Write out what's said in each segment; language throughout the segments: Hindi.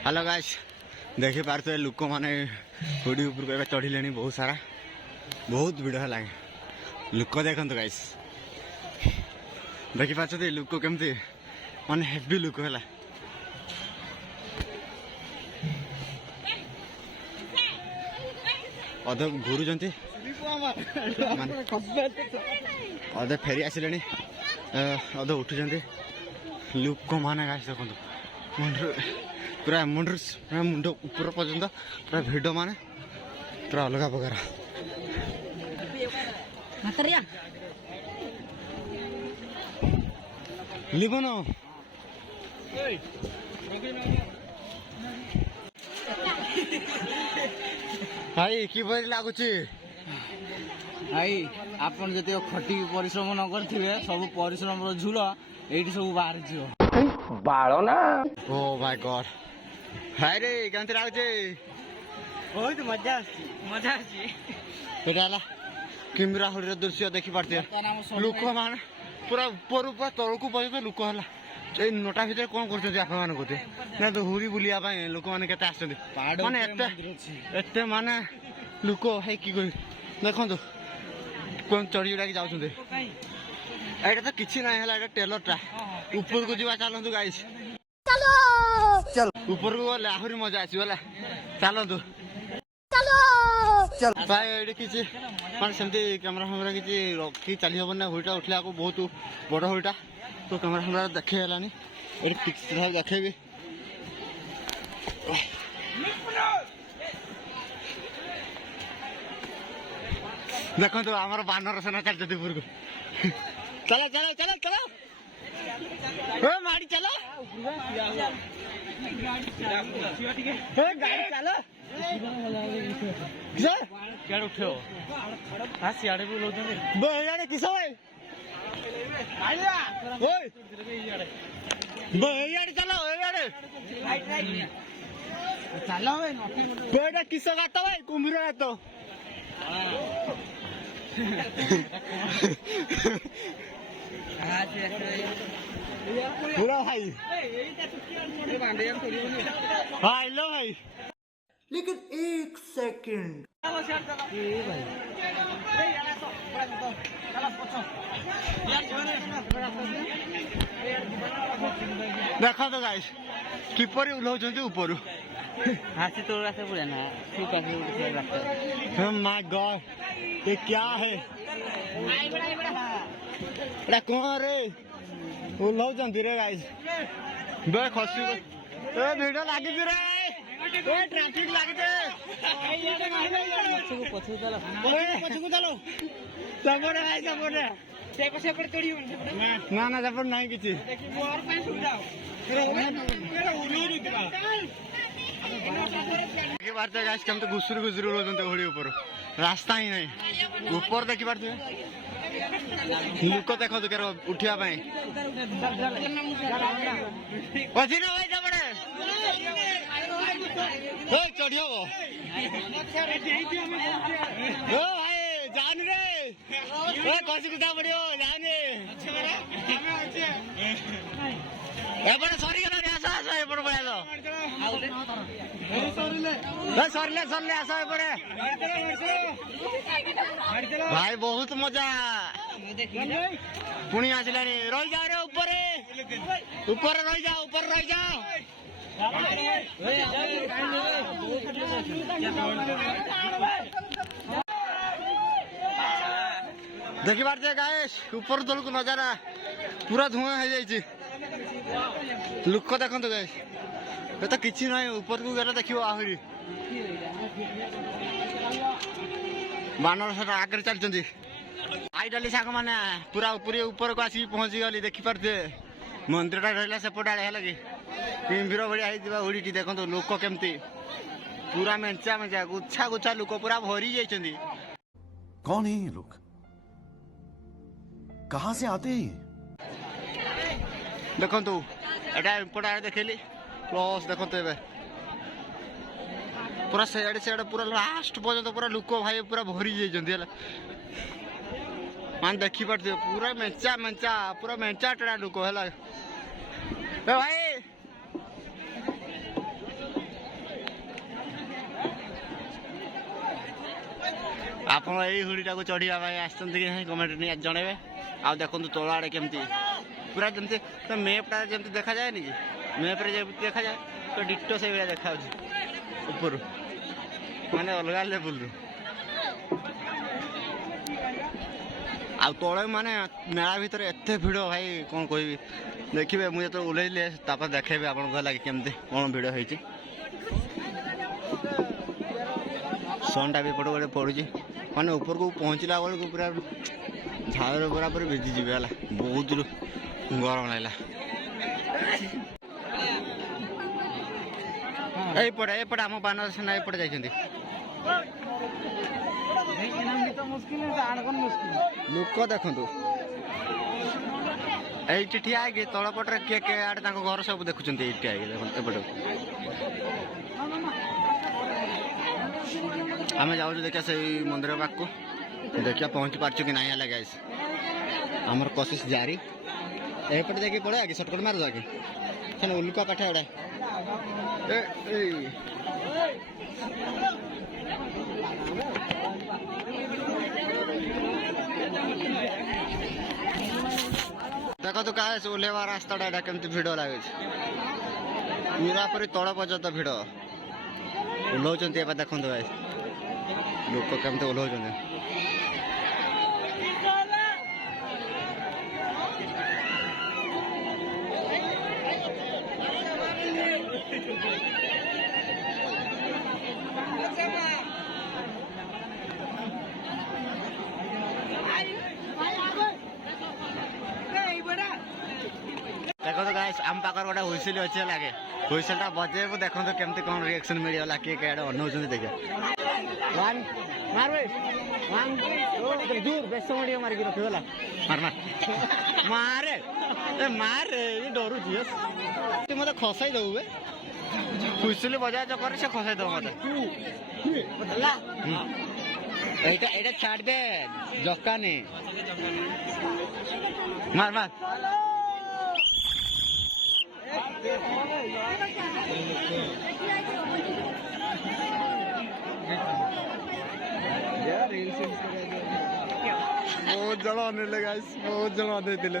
हेलो गाइस देखी पारे लोक मैंने हुडी ऊपर चढ़िले बहुत सारा बहुत भिड़ है लोक देखते गाइस देखी पारे लोक केमती माने हेवी लोक है अधे घूरुंट अधे फेरी आसिले अधे उठुंट लोक मैंने गाइस देखो पूरा मुंड मुंड ऊपर पर्यंत पूरा भिड माने पूरा अलग प्रकार लिबन भाई कि लगुच भाई आपन जति खटी परिश्रम न करथिबे सब परिश्रम रो झुल एठी सब बाहर जियो बाळो ना ओ माय गॉड हाय रे केमती लागुचे बहुत मजा आसी एटाला किमरा होडर दृश्य देखि पारते लोक मान पूरा ऊपर ऊपर तळकु पर्यंत लोक हला ए नोटा भीतर कोन करछथि आप मान कोते ना तो हुरी बुलिया पय लोक माने केते आछथि माने एते माने लोक है की कोइ देखो तो कोन चढ़ी उड़ा के जाउछथि एटा तो किछि नै हला एटा टेलरटा ऊपर को जीवा चलंतु गाइस चलो चल ऊपर को गले आहुरी मजा आसीबला चलंतु चलो चल भाई एडी किछि माने सेमती कैमरा हमरा किछि रखी चली हबन ना होइटा उठला को बहुत बड़ होइटा तो कैमरा हमरा देखे हलानी एडी पिक्चर देखेबी देखो तो हमारा बानर सेना चल जति ऊपर को चलो चलो चलो चलो ओ माड़ी चलो गाड़ी चलो क्या उठो हाँ सियाड़े भी लोग बहयाड़े किस बहयाड़े चलो चलो बेटा किस गाता भाई कुम्भीर गाता पूरा भाई हाँ लो भाई लेकिन एक सेकंड देखा तो गाइस किपरि उलौचंती ऊपर हाथी तोड़ रास्ते पड़े ना ठीक है oh my god ये क्या है एटा कौन रे उलौचंती रे गाइस बे खसी ए वीडियो लागी रे ए ट्रैफिक लागी दे पछू चलो सपोर्ट गाइस सपोर्ट सेपट तोड़ी ना ना सपोर्ट नहीं किछि और पे सुन जाओ मेरा उलो दिखा देखि पारते गाइस केमते गुसुरी रोजंते होड़ी ऊपर रास्ता ही नहीं ऊपर देखि पारते लोक देखो तो केरो उठिया पई पछी ना भाई जबड़े ओ चढ़ियो ओ भाई जान रे ओ कसी कुदा पड़ियो जान रे एपटे सरी गला रे आसा एपटे पळा दो सरिले आसा एपटे भाई बहुत मजा पुणी आसिलानी रही जाओ रे ऊपर रही जाओ देखी पारते गाइस ऊपर तल को नजारा पूरा धुआं हो जाइए लोक देखो गाइस ये तो किसी ना ऊपर को गला देखियो आहुरी बानर सटा आगे चलते आईडाली साग मैंने पूरा ऊपर को आसिक पहुंची गली देखी पारते मंदिर टा रहा सेपट आड़े है कि किम्भीर भाया उड़ी देखो लोक केमती पूरा मेंचा गुच्छा लोक पूरा भरी जाइछंती कौन है ये लोग कहां से आते हैं देखो एटा एपट आड़े देखली प्लस देखो पूरा सेआड़े पूरा लास्ट पर्यंत पूरा लोक भाई पूरा भरी जाइछंती मान देखी पारते पूरा मेंचा टेड़ा लोक है भाई ଆପଣ ଏଇ ହୁଡ଼ିଟାକୁ ଚଢ଼ିବା ପାଇଁ ଆସିଛନ୍ତି କି ନାହିଁ କମେଣ୍ଟ ନିହାତି ଜଣେଇବେ। ଆଉ ଦେଖନ୍ତୁ ତଳ ଆଡ଼େ କେମିତି ପୁରା ଯେମିତି ମ୍ୟାପ୍ଟା ଯେମିତି ଦେଖାଯାଏନି କି ମ୍ୟାପ୍ରେ ଯେମିତି ଦେଖାଯାଏ ତ ଡିଟୋ ସେଇଭଳିଆ ଦେଖାଯାଉଛି ଉପରୁ ମାନେ ଅଲଗା ଲେବୁଲରୁ। ଆଉ ତଳେ ମାନେ ମେଳା ଭିତରେ ଏତେ ଭିଡ଼ ଭାଇ କ'ଣ କହିବି। ଦେଖିବେ ମୁଁ ଯେତେବେଳେ ଓହ୍ଲେଇଲେ ତାପରେ ଦେଖେଇବି ଆପଣଙ୍କୁ ଲାଗି କେମିତି କ'ଣ ଭିଡ଼ ହେଇଛି। ସନ୍ଟା ବି ଏପଟେ ଗୋଟେ ପଡ଼ୁଛି ମାନେ ଉପରକୁ ପହଞ୍ଚିଲା ବେଳକୁ ପୁରା ଝାଳରେ ପୁରା ପୁରି ଭିଜିଯିବେ ହେଲା। ବହୁତ ଗରମ ଲାଗିଲା। ଏଇପଟେ ଆମ ବାନର ସେନା ଏପଟେ ଯାଇଛନ୍ତି। ଲୋକ ଦେଖନ୍ତୁ ଏଇଠି ଠିଆ ହେଇକି ତଳପଟରେ କିଏ କିଏ ଆଡ଼େ ତାଙ୍କ ଘର ସବୁ ଦେଖୁଛନ୍ତି। ଏଇଠି ଠିଆ ହେଇକି ଦେଖନ୍ତୁ ଏପଟେ ଆମେ ଯାଉଛୁ ଦେଖିବା ସେଇ ମନ୍ଦିର ପାଖକୁ। ଦେଖିବା ପହଞ୍ଚି ପାରୁଛୁ କି ନାହିଁ ହେଲା ଗାଇସ୍। ଆମର କୋସିସ୍ ଜାରି। ଏପଟେ ଯାଇକି ପଳେଇବା କି ସର୍ଟକଟ୍ ମାରିଦେବା କି ସେନ ଉଲୁକା ପାଠ ଏଡ଼ା ଦେଖନ୍ତୁ ଗାଇସ୍ ଓହ୍ଲେଇବା ରାସ୍ତାଟା ଏଇଟା କେମିତି ଭିଡ଼ ଲାଗୁଛି। ପୁରାପୁରି ତଳ ପର୍ଯ୍ୟନ୍ତ ଭିଡ଼ ଓହ୍ଲଉଛନ୍ତି। ଏବେ ଦେଖନ୍ତୁ ଗାଇସ୍ ଲୋକ କେମିତି ଓହ୍ଲଉଛନ୍ତି। ଦେଖନ୍ତୁ ଗାଇସ୍ ଆମ ପାଖରେ ଗୋଟେ ହୁଇସିଲ୍ ଅଛି ଲାଗେ। ହୁଇସିଲ୍ଟା ବଜେଇବୁ ଦେଖନ୍ତୁ କେମିତି କ'ଣ ରିଆକ୍ସନ୍ ମିଳିଗଲା। କିଏ କିଏ ଅନଉଛନ୍ତି ଦେଖିବା। ଜୋର ବେଶ ଟିକେ ମାରିକି ରଖିବ ହେଲା। ମାରେ ମାରେ ଡରୁଛି ମତେ ଖସାଇ ଦବୁ ବେ। ହୁଇସିଲ୍ ବଜା ଚକରେ ସେ ଖସାଇ ଦବ ମତେ। এইটা এটা ছাড়বে জকানে মার মার बहुत जगह आने लगा बहुत जगह आने दिले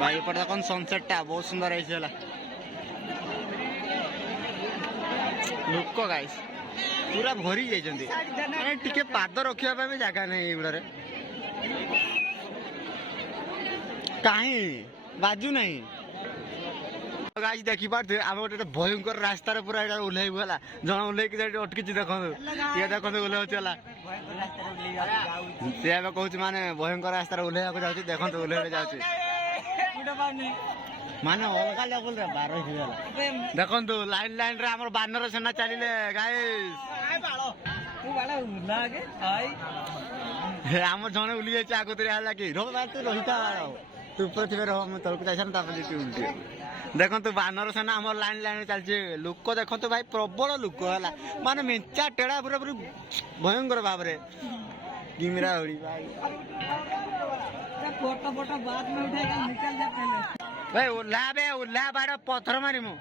भाई एपटे कौन सनसेट टा बहुत सुंदर है लोक गाइस पूरा भरी जाइछन्ती माने टिके पाद रखिया पे भी जगह नहीं एगुड़े कहीं बाजू नहीं गाइस देखि पारथे आम गोटे भयंकर रास्ता रे पूरा ओल्हेबु हला जण ओल्हेकी अटकी देखो ये देखो ओल्हे हला से एबे कहूची माने भयंकर रास्ता रे ओल्हेया को जाउची देखो ओल्हे जाउची माने अलगा लेवल रे बार हिला देखो लाइन लाइन रे हमर बानर सेना चलिले गाइस तू बाला उला के हाय हे हमर जणे उली जाय आगतरे हला कि रो बात रहिता तू ऊपर थिबे रह हम तलक जाइछन तापर तू उल्टी देखो बानर सेना हमर लाइन लाइन चलछे लोक देखो भाई प्रबल लोक हला माने मेंचा टेड़ा पूरा पूरी भयंकर भाव रे गिमरा होड़ी भाई फोटो फोटो बाद में उठाएगा निकल जा पहले भाई उल्ला बाड़ पत्थर मारी मु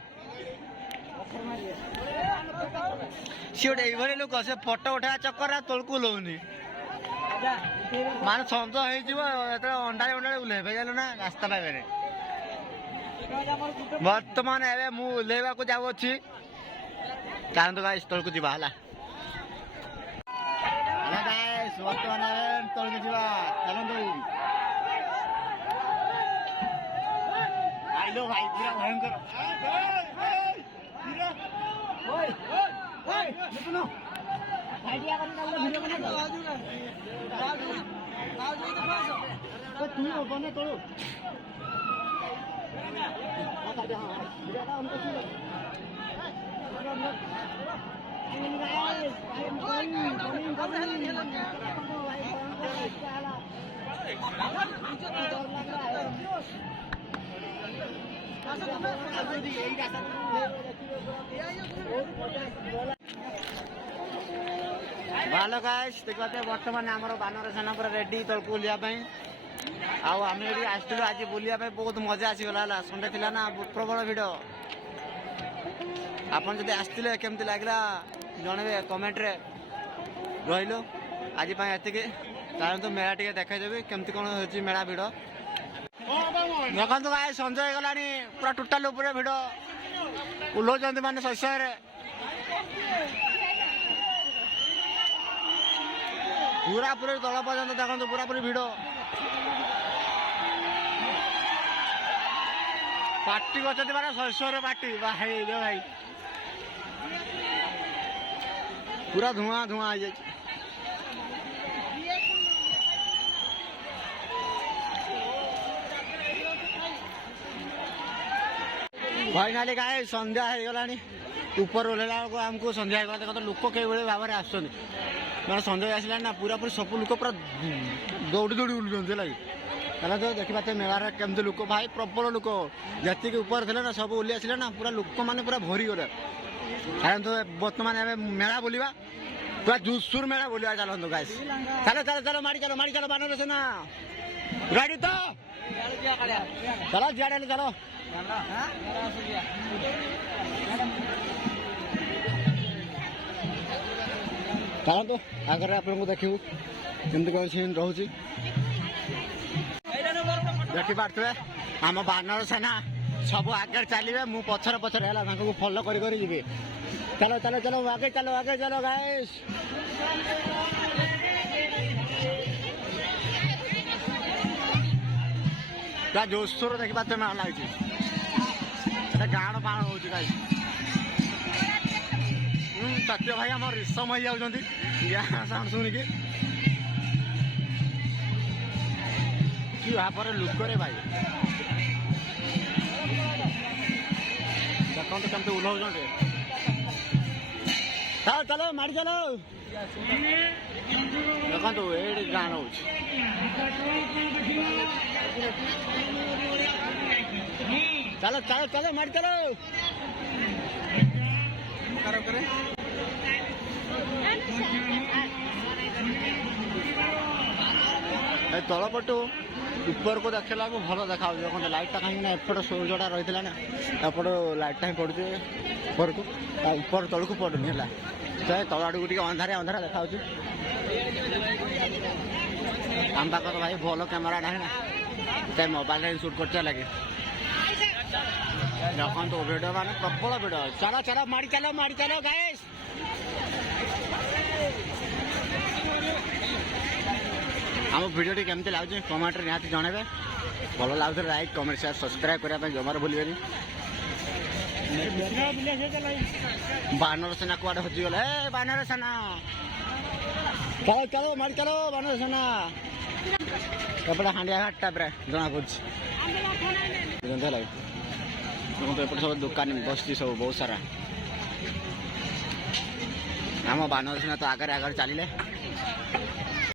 सियोटे एभरे लोक से फोटो उठा चक्कर तलकु लोनी मान संत हो अंडा अंडा उल्लेबे जाल ना रास्ता पाइबे बर्तमान एवं मु उल्लेबा को जाऊँगी चाहतु गाइस तल को जीवा हला गाइस बर्तमान तल को जीवा चलतु आइलो भाई पूरा भयंकर तू बने तोड़ ভালো গাইস দেখতে বর্তমানে আমার বানর সেনা পুরা রেডি তলকু বুলিয়া পাই आउ आम ये आसलु आज बुलिया बहुत मजा आसीगला सन्डे थिला ना प्रबल भिड़ ଆପଣ ଯଦି ଆସିଥିଲେ କେମିତି ଲାଗିଲା ଜଣେଇବେ କମେଣ୍ଟରେ। ରହିଲୁ ଆଜି ପାଇଁ ଏତିକି। ତାହେଲେ ମେଳା ଟିକେ ଦେଖାଇଦେବି କେମିତି କ'ଣ ହେଉଛି ମେଳା ଭିଡ଼। ଦେଖନ୍ତୁ ଭାଇ ସଞ୍ଜ ହେଇଗଲାଣି ପୁରା ଟୋଟାଲ ଉପରେ ଭିଡ଼ ଓହ୍ଲଉଛନ୍ତି ମାନେ ଶୈଶବରେ ପୁରାପୁରି ତଳ ପର୍ଯ୍ୟନ୍ତ ଦେଖନ୍ତୁ ପୁରାପୁରି ଭିଡ଼। ପାଟି କରୁଛନ୍ତି ମାନେ ଶୈଶବରେ ପାଟି ଭାଇ ଭାଇ ପୁରା ଧୂଆଁ ଧୂଆଁ ହେଇଯାଇଛି। ଫାଇନାଲି ଗାଏ ସନ୍ଧ୍ୟା ହେଇଗଲାଣି। ଉପର ଓହ୍ଲେଇଲା ବେଳକୁ ଆମକୁ ସନ୍ଧ୍ୟା ହେଇଗଲା। ଦେଖନ୍ତୁ ଲୋକ କେଉଁଭଳି ଭାବରେ ଆସୁଛନ୍ତି ମାନେ ସନ୍ଧ୍ୟା ଆସିଲାଣି ନା ପୁରାପୁରି ସବୁ ଲୋକ ପୁରା ଦୌଡ଼ି ଦୌଡ଼ି ବୁଲୁଛନ୍ତି ହେଲା କି। ତାହେଲେ ତ ଦେଖିପାରୁଥିବେ ମେଳାରେ କେମିତି ଲୋକ ଭାଇ ପ୍ରବଳ ଲୋକ ଯେତିକି ଉପରେ ଥିଲେ ନା ସବୁ ଓହ୍ଲି ଆସିଲେ ନା ପୁରା ଲୋକମାନେ ପୁରା ଭରିଗଲେ। ଚାଲନ୍ତୁ ବର୍ତ୍ତମାନ ଏବେ ମେଳା ବୁଲିବା ପୁରା ଜୁସୁର ମେଳା ବୁଲିବା। ଚାଲନ୍ତୁ ଗାଇସ୍ ଚାଲ ଚାଲ ଚାଲ ମାଡ଼ି ଚାଲ ବାନର ସେନା ଗାଡ଼ି ତ ଚାଲ ଯିଆଡ଼େ ହେଲେ ଚାଲ। ଚାଲନ୍ତୁ ଆଗରେ ଆପଣଙ୍କୁ ଦେଖିବୁ କେମିତି କ'ଣ ସିନ୍ ରହୁଛି। ଦେଖିପାରୁଥିବେ ଆମ ବାନର ସେନା ସବୁ ଆଗରେ ଚାଲିବେ ମୁଁ ପଛରେ ପଛରେ ହେଲା ତାଙ୍କୁ ଫଲୋ କରି କରି ଯିବି। ଚାଲ ଚାଲ ଚାଲ ଆଗେ ଚାଲ ଗାଇସ୍। ପୁରା ଜୋରସୋର ଦେଖିପାରୁଥିବେ ମେଳା ଲାଗିଛି। এটা ଗାଁର ପାଣ ହେଉଛି ଗାଈ। ସତ୍ୟ ଭାଇ ଆମର ରିସମ ହେଇଯାଉଛନ୍ତି ଗାଁ ସାଉଣ୍ଡ ଶୁଣିକି। କି ଭାବରେ ଲୁକରେ ଭାଇ ଦେଖନ୍ତୁ କେମିତି ଓହ୍ଲଉଛନ୍ତି। ଚାଲ ଚାଲ ମାଡ଼ି ଚାଲ। ଦେଖନ୍ତୁ ଏଇଠି ଗାଁ ହେଉଛି। ଚାଲ ଚାଲ ଚାଲ ମାଡ଼ି ଚାଲ। ଏ ତଳପଟୁ ଉପରକୁ ଦେଖିଲାକୁ ଭଲ ଦେଖାଯାଉଛି। ଦେଖନ୍ତୁ ଲାଇଟ୍ଟା କାହିଁକି ନା ଏପଟ ସୂର୍ଯ୍ୟଟା ରହିଥିଲା ନା ଏପଟ ଲାଇଟ୍ଟା ହିଁ ପଡ଼ୁଛି ଉପରକୁ ଉପର ତଳକୁ ପଡ଼ୁନି ହେଲା। ତ ତଳ ଆଡ଼କୁ ଟିକେ ଅନ୍ଧାରିଆ ଅନ୍ଧାରିଆ ଦେଖାଯାଉଛି। ଆମ ପାଖରେ ଭାଇ ଭଲ କ୍ୟାମେରା ନାହିଁ ନା ସେ ମୋବାଇଲରେ ସୁଟ୍ କରୁଛେ ଲାଗେ। ଦେଖନ୍ତୁ ଭିଡ଼ିଓ ମାନେ ପ୍ରବଳ ଭିଡ଼ିଓ। ଚାଲ ଚାଲ ମାଡ଼ି ଚାଲ ଗାଇସ୍। ଆମ ଭିଡ଼ିଓଟି କେମିତି ଲାଗୁଛି କମେଣ୍ଟରେ ନିହାତି ଜଣେଇବେ। ଭଲ ଲାଗୁଥିଲେ ଲାଇକ୍ କମେଣ୍ଟ ସେୟାର ସବସ୍କ୍ରାଇବ୍ କରିବା ପାଇଁ ଜମାରୁ ଭୁଲିବେନି। ବାନର ସେନା କୁଆଡ଼େ ହଜିଗଲେ। ବାନର ସେନା ଚାଲ ମାଡ଼ି ଚାଲ ବାନର ସେନା। ଏପଟେ ହାଣ୍ଡିଆ ଘାଟ ଟାଇପ୍ରେ ଜଣାପଡ଼ୁଛି। ହେଲା ଦେଖନ୍ତୁ ଏପଟେ ସବୁ ଦୋକାନ ବସିଛି ସବୁ ବହୁତ ସାରା। ଆମ ବାନର ସେନା ତ ଆଗରେ ଚାଲିଲେ।